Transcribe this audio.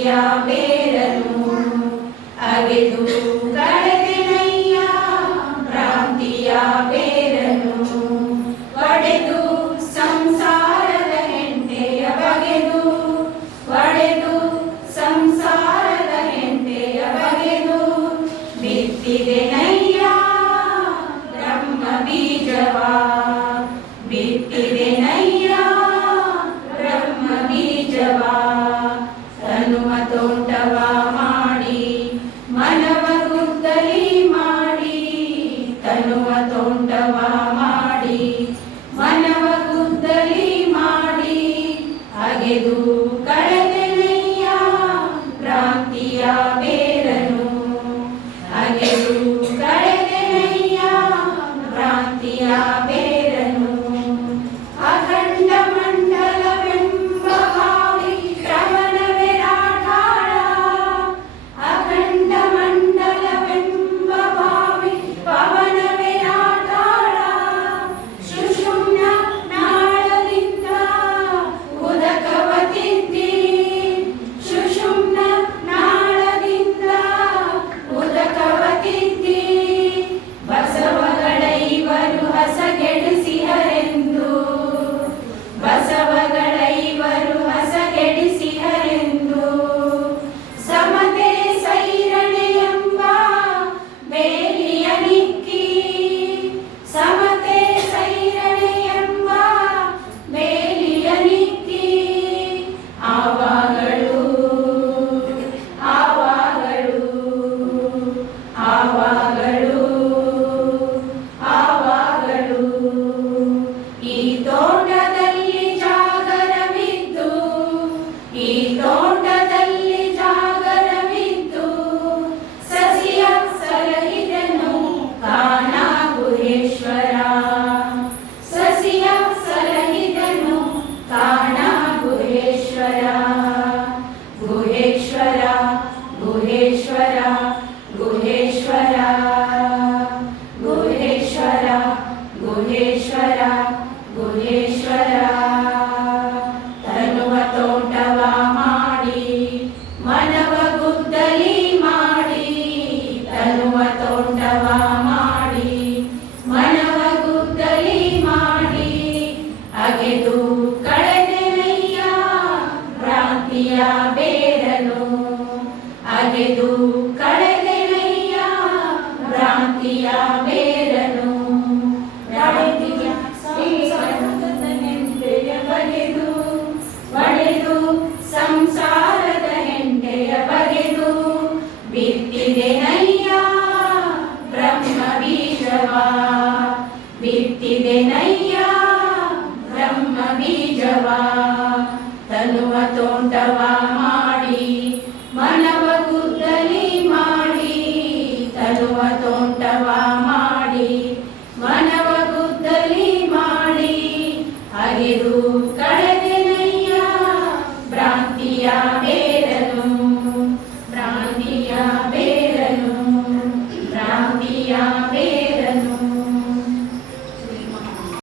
ಕೈಯ ಬೇರನು ಬೇರನು ಸಂಸಾರದ ಸಂಸಾರದ ಬ್ರಹ್ಮ ಬೀಜವಾ ಬ್ರಹ್ಮ లేదు. ಅಗೆದು ಕಳೆದೆನಯ್ಯ ಭ್ರಾಂತಿಯ ಬೇರನು ಅಗೆದು ಕಳೆದೆನಯ್ಯ ಭ್ರಾಂತಿಯ ಬೇರನು ಭ್ರಾಂತಿಯ ಹೆಂಡೆಯ ಬಗೆದು ಒಡೆದು, ಸಂಸಾರದ ಹೆಂಡೆಯ ಬಗೆದು ಬಿತ್ತಿದೆನಯ್ಯ ಬ್ರಹ್ಮ ಬೀಜವ ಬಿತ್ತಿದೆ